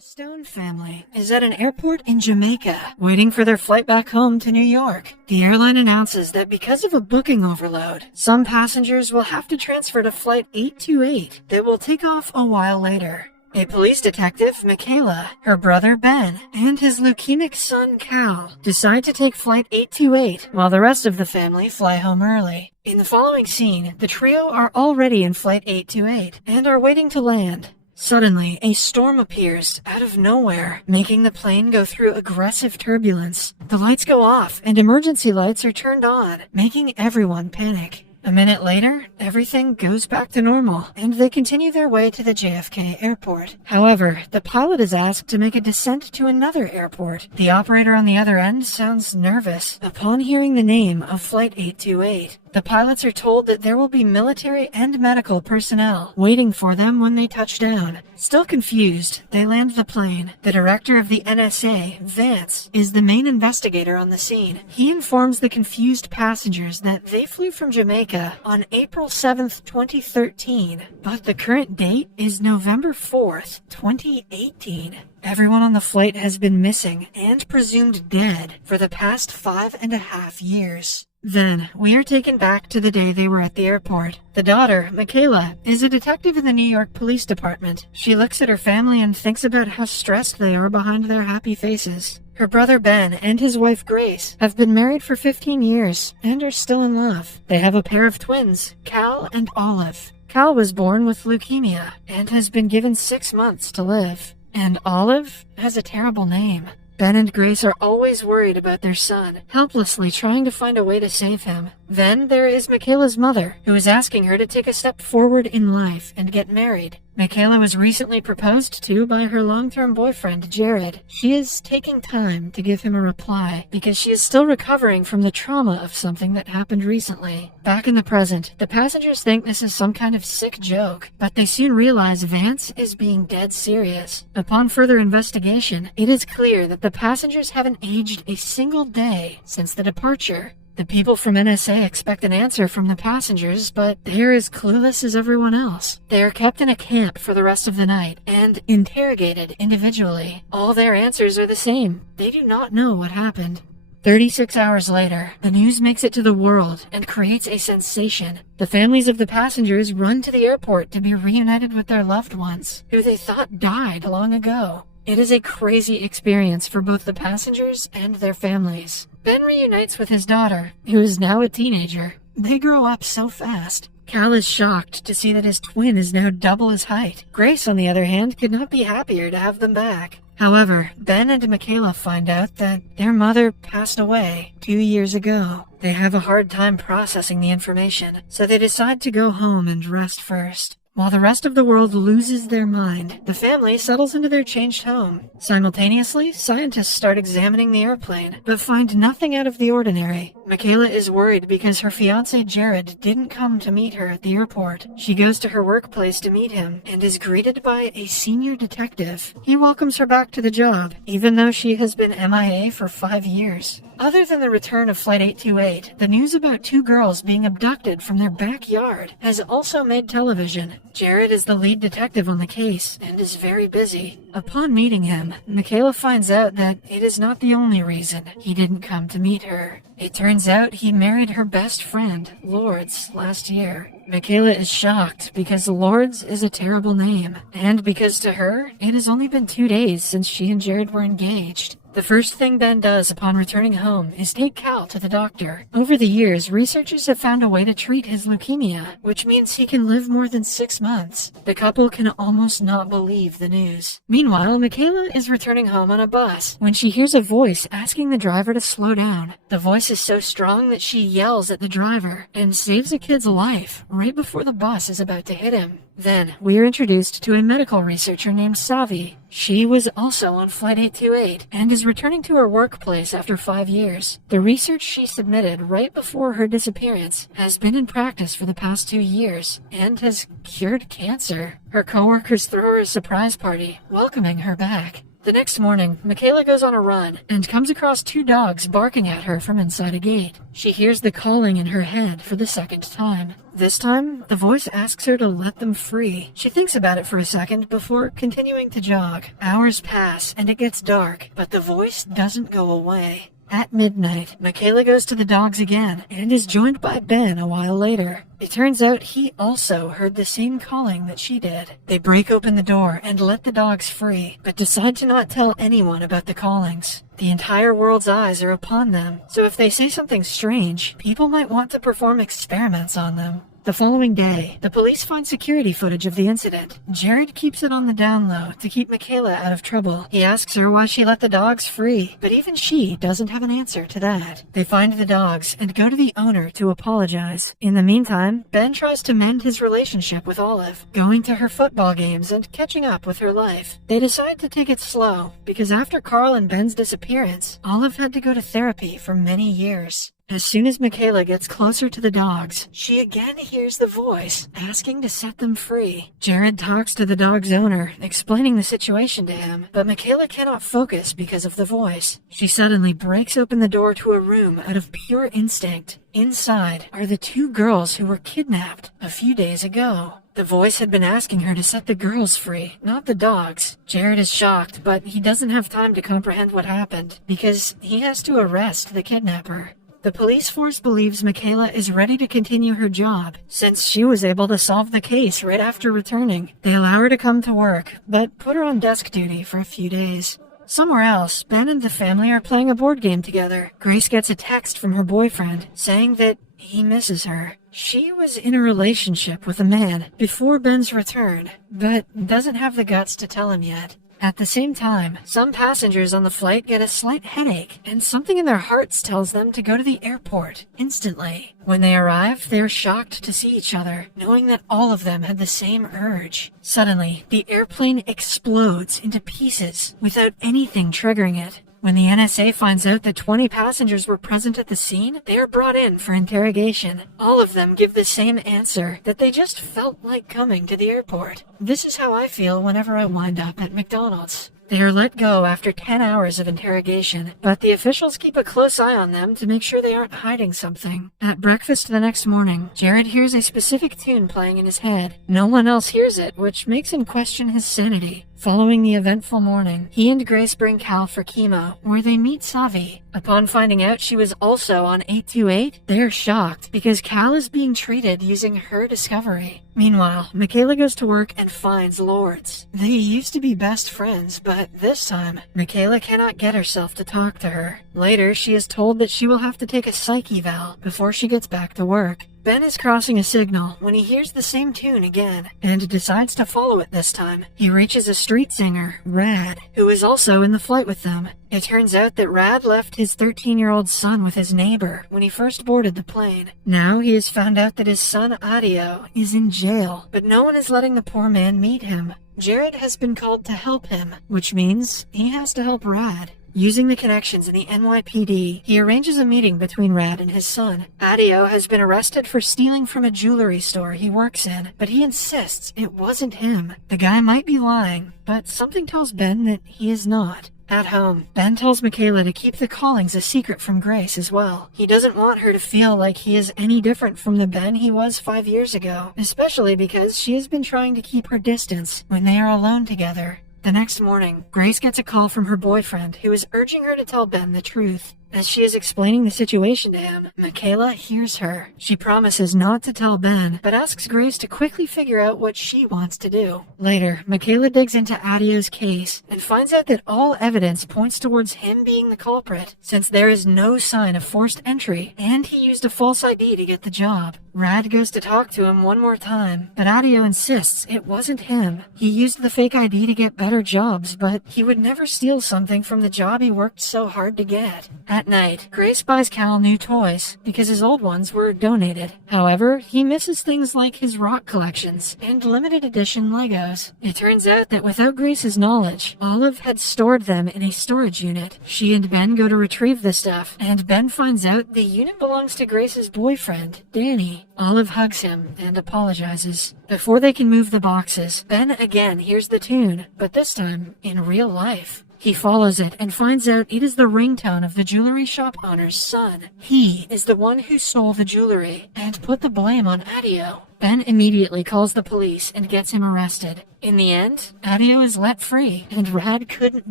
The Stone family is at an airport in Jamaica, waiting for their flight back home to New York. The airline announces that because of a booking overload, some passengers will have to transfer to Flight 828 that will take off a while later. A police detective, Michaela, her brother Ben, and his leukemic son Cal decide to take Flight 828 while the rest of the family fly home early. In the following scene, the trio are already in Flight 828 and are waiting to land. Suddenly, a storm appears out of nowhere, making the plane go through aggressive turbulence. The lights go off and emergency lights are turned on, making everyone panic. A minute later, everything goes back to normal, and they continue their way to the JFK airport. However, the pilot is asked to make a descent to another airport. The operator on the other end sounds nervous upon hearing the name of Flight 828. The pilots are told that there will be military and medical personnel waiting for them when they touch down. Still confused, they land the plane. The director of the NSA, Vance, is the main investigator on the scene. He informs the confused passengers that they flew from Jamaica on April 7th, 2013, but the current date is November 4th, 2018. Everyone on the flight has been missing and presumed dead for the past 5.5 years. Then, we are taken back to the day they were at the airport. The daughter, Michaela, is a detective in the New York Police Department. She looks at her family and thinks about how stressed they are behind their happy faces. Her brother Ben and his wife Grace have been married for 15 years and are still in love. They have a pair of twins, Cal and Olive. Cal was born with leukemia and has been given 6 months to live. And Olive has a terrible name. Ben and Grace are always worried about their son, helplessly trying to find a way to save him. Then there is Michaela's mother, who is asking her to take a step forward in life and get married. Michaela was recently proposed to by her long-term boyfriend, Jared. She is taking time to give him a reply because she is still recovering from the trauma of something that happened recently. Back in the present, the passengers think this is some kind of sick joke, but they soon realize Vance is being dead serious. Upon further investigation, it is clear that the passengers haven't aged a single day since the departure. The people from NSA expect an answer from the passengers, but they are as clueless as everyone else. They are kept in a camp for the rest of the night and interrogated individually. All their answers are the same. They do not know what happened. 36 hours later, the news makes it to the world and creates a sensation. The families of the passengers run to the airport to be reunited with their loved ones, who they thought died long ago. It is a crazy experience for both the passengers and their families. Ben reunites with his daughter, who is now a teenager. They grow up so fast. Cal is shocked to see that his twin is now double his height. Grace, on the other hand, could not be happier to have them back. However, Ben and Michaela find out that their mother passed away 2 years ago. They have a hard time processing the information, so they decide to go home and rest first. While the rest of the world loses their mind, the family settles into their changed home. Simultaneously, scientists start examining the airplane, but find nothing out of the ordinary. Michaela is worried because her fiancé Jared didn't come to meet her at the airport. She goes to her workplace to meet him and is greeted by a senior detective. He welcomes her back to the job, even though she has been MIA for 5 years. Other than the return of Flight 828, the news about 2 girls being abducted from their backyard has also made television. Jared is the lead detective on the case and is very busy. Upon meeting him, Michaela finds out that it is not the only reason he didn't come to meet her. It turns out he married her best friend, Lourdes, last year. Michaela is shocked because Lourdes is a terrible name, and because to her, it has only been 2 days since she and Jared were engaged. The first thing Ben does upon returning home is take Cal to the doctor. Over the years, researchers have found a way to treat his leukemia, which means he can live more than 6 months. The couple can almost not believe the news. Meanwhile, Michaela is returning home on a bus when she hears a voice asking the driver to slow down. The voice is so strong that she yells at the driver and saves a kid's life right before the bus is about to hit him. Then, we are introduced to a medical researcher named Savi. She was also on Flight 828 and is returning to her workplace after 5 years. The research she submitted right before her disappearance has been in practice for the past 2 years and has cured cancer. Her coworkers throw her a surprise party, welcoming her back. The next morning, Michaela goes on a run and comes across 2 dogs barking at her from inside a gate. She hears the calling in her head for the second time. This time, the voice asks her to let them free. She thinks about it for a second before continuing to jog. Hours pass and it gets dark, but the voice doesn't go away. At midnight, Michaela goes to the dogs again and is joined by Ben a while later. It turns out he also heard the same calling that she did. They break open the door and let the dogs free, but decide to not tell anyone about the callings. The entire world's eyes are upon them, so if they say something strange, people might want to perform experiments on them. The following day, the police find security footage of the incident. Jared keeps it on the down low to keep Michaela out of trouble. He asks her why she let the dogs free, but even she doesn't have an answer to that. They find the dogs and go to the owner to apologize. In the meantime, Ben tries to mend his relationship with Olive, going to her football games and catching up with her life. They decide to take it slow, because after Carl and Ben's disappearance, Olive had to go to therapy for many years. As soon as Michaela gets closer to the dogs, she again hears the voice asking to set them free. Jared talks to the dog's owner, explaining the situation to him, but Michaela cannot focus because of the voice. She suddenly breaks open the door to a room out of pure instinct. Inside are the 2 girls who were kidnapped a few days ago. The voice had been asking her to set the girls free, not the dogs. Jared is shocked, but he doesn't have time to comprehend what happened, because he has to arrest the kidnapper. The police force believes Michaela is ready to continue her job, since she was able to solve the case right after returning. They allow her to come to work, but put her on desk duty for a few days. Somewhere else, Ben and the family are playing a board game together. Grace gets a text from her boyfriend, saying that he misses her. She was in a relationship with a man before Ben's return, but doesn't have the guts to tell him yet. At the same time, some passengers on the flight get a slight headache, and something in their hearts tells them to go to the airport instantly. When they arrive, they are shocked to see each other, knowing that all of them had the same urge. Suddenly, the airplane explodes into pieces without anything triggering it. When the NSA finds out that 20 passengers were present at the scene, they are brought in for interrogation. All of them give the same answer, that they just felt like coming to the airport. This is how I feel whenever I wind up at McDonald's. They are let go after 10 hours of interrogation, but the officials keep a close eye on them to make sure they aren't hiding something. At breakfast the next morning, Jared hears a specific tune playing in his head. No one else hears it, which makes him question his sanity. Following the eventful morning, he and Grace bring Cal for chemo, where they meet Savi. Upon finding out she was also on 828, they're shocked because Cal is being treated using her discovery. Meanwhile, Michaela goes to work and finds Lourdes. They used to be best friends, but this time, Michaela cannot get herself to talk to her. Later, she is told that she will have to take a psych eval before she gets back to work. Ben is crossing a signal when he hears the same tune again, and decides to follow it this time. He reaches a street singer, Rad, who is also in the flight with them. It turns out that Rad left his 13-year-old son with his neighbor when he first boarded the plane. Now he has found out that his son Adio is in jail, but no one is letting the poor man meet him. Jared has been called to help him, which means he has to help Rad. Using the connections in the NYPD, he arranges a meeting between Rad and his son. Adio has been arrested for stealing from a jewelry store he works in, but he insists it wasn't him. The guy might be lying, but something tells Ben that he is not. At home, Ben tells Michaela to keep the callings a secret from Grace as well. He doesn't want her to feel like he is any different from the Ben he was 5 years ago, especially because she has been trying to keep her distance when they are alone together. The next morning, Grace gets a call from her boyfriend, who is urging her to tell Ben the truth. As she is explaining the situation to him, Michaela hears her. She promises not to tell Ben, but asks Grace to quickly figure out what she wants to do. Later, Michaela digs into Adio's case and finds out that all evidence points towards him being the culprit, since there is no sign of forced entry, and he used a false ID to get the job. Rad goes to talk to him one more time, but Adio insists it wasn't him. He used the fake ID to get better jobs, but he would never steal something from the job he worked so hard to get. At night, Grace buys Cal new toys, because his old ones were donated. However, he misses things like his rock collections and limited edition Legos. It turns out that without Grace's knowledge, Olive had stored them in a storage unit. She and Ben go to retrieve the stuff, and Ben finds out the unit belongs to Grace's boyfriend, Danny. Olive hugs him and apologizes. Before they can move the boxes, Ben again hears the tune, but this time in real life. He follows it and finds out it is the ringtone of the jewelry shop owner's son. He is the one who stole the jewelry and put the blame on Adio. Ben immediately calls the police and gets him arrested. In the end, Adio is let free, and Rad couldn't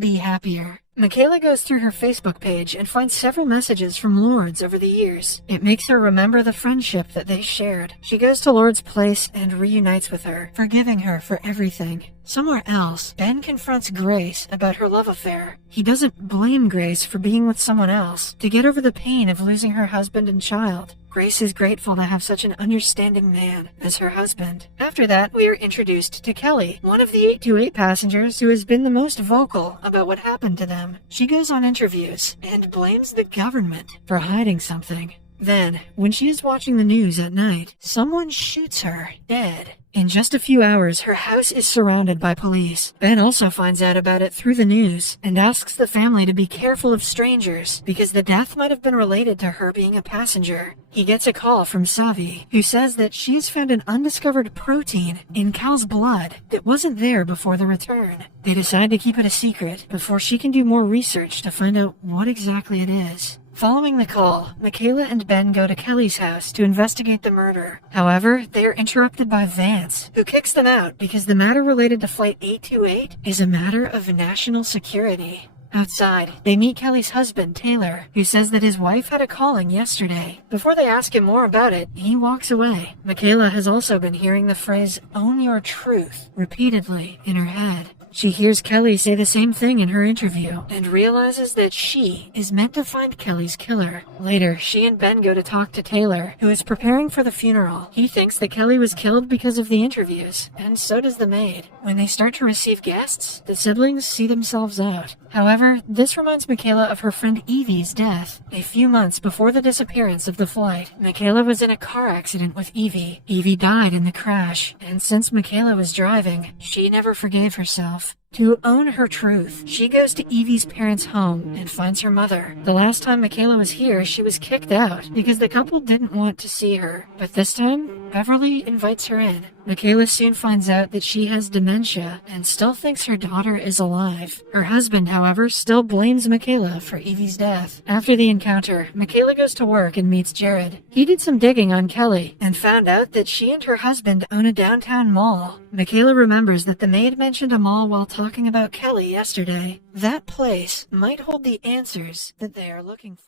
be happier. Michaela goes through her Facebook page and finds several messages from Lourdes over the years. It makes her remember the friendship that they shared. She goes to Lourdes' place and reunites with her, forgiving her for everything. Somewhere else, Ben confronts Grace about her love affair. He doesn't blame Grace for being with someone else to get over the pain of losing her husband and child. Grace is grateful to have such an understanding man as her husband. After that, we are introduced to Kelly, one of the 828 passengers who has been the most vocal about what happened to them. She goes on interviews and blames the government for hiding something. Then, when she is watching the news at night, someone shoots her dead. In just a few hours, her house is surrounded by police. Ben also finds out about it through the news and asks the family to be careful of strangers because the death might have been related to her being a passenger. He gets a call from Savi, who says that she's found an undiscovered protein in Cal's blood that wasn't there before the return. They decide to keep it a secret before she can do more research to find out what exactly it is. Following the call, Michaela and Ben go to Kelly's house to investigate the murder. However, they are interrupted by Vance, who kicks them out because the matter related to Flight 828 is a matter of national security. Outside, they meet Kelly's husband, Taylor, who says that his wife had a calling yesterday. Before they ask him more about it, he walks away. Michaela has also been hearing the phrase, "own your truth," repeatedly in her head. She hears Kelly say the same thing in her interview and realizes that she is meant to find Kelly's killer. Later, she and Ben go to talk to Taylor, who is preparing for the funeral. He thinks that Kelly was killed because of the interviews, and so does the maid. When they start to receive guests, the siblings see themselves out. However, this reminds Michaela of her friend Evie's death. A few months before the disappearance of the flight, Michaela was in a car accident with Evie. Evie died in the crash, and since Michaela was driving, she never forgave herself. To own her truth, she goes to Evie's parents' home and finds her mother. The last time Michaela was here, she was kicked out because the couple didn't want to see her. But this time, Beverly invites her in. Michaela soon finds out that she has dementia and still thinks her daughter is alive. Her husband, however, still blames Michaela for Evie's death. After the encounter, Michaela goes to work and meets Jared. He did some digging on Kelly and found out that she and her husband own a downtown mall. Michaela remembers that the maid mentioned a mall while talking about Kelly yesterday. That place might hold the answers that they are looking for.